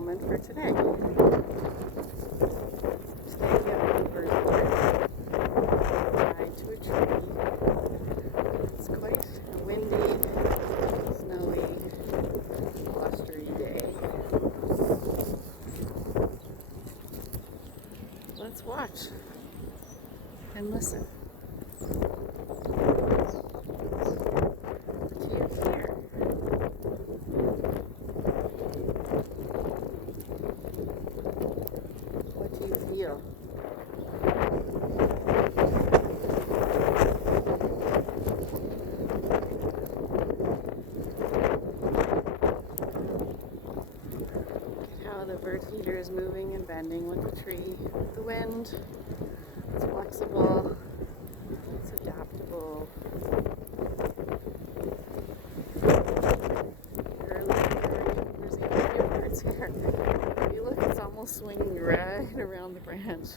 moment for today. Standing up in the bird tied to a tree. It's quite a windy, snowy, blustery day. Let's watch and listen. What do you hear? What do you feel? Look at how the bird feeder is moving and bending with the tree, the wind. It's flexible, it's adaptable. There's even a few birds here. If you look, it's almost swinging right around the branch.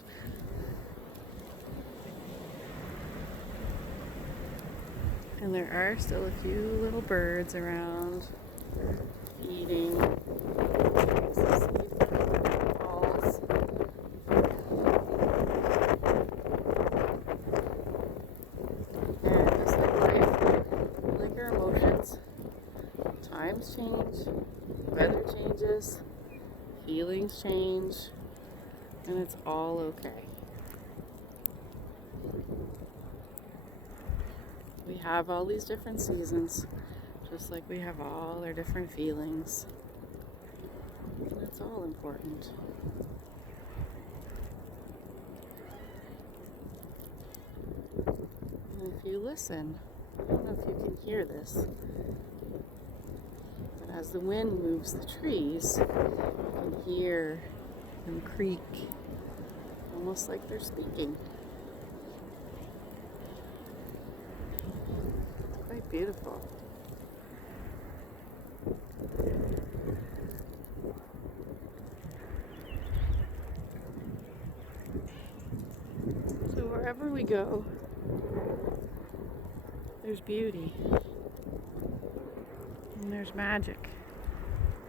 And there are still a few little birds around eating. Times change, weather changes, feelings change, and it's all okay. We have all these different seasons, just like we have all our different feelings. And that's all important. And if you listen, I don't know if you can hear this, as the wind moves the trees, you can hear them creak, almost like they're speaking. It's quite beautiful. So wherever we go, there's beauty. And there's magic,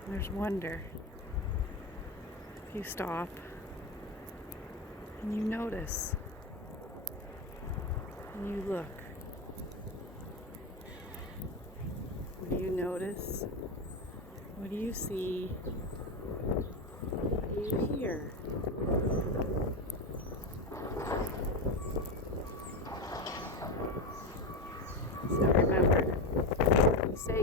and there's wonder. If you stop and you notice and you look, what do you notice? What do you see? What do you hear? So remember, you say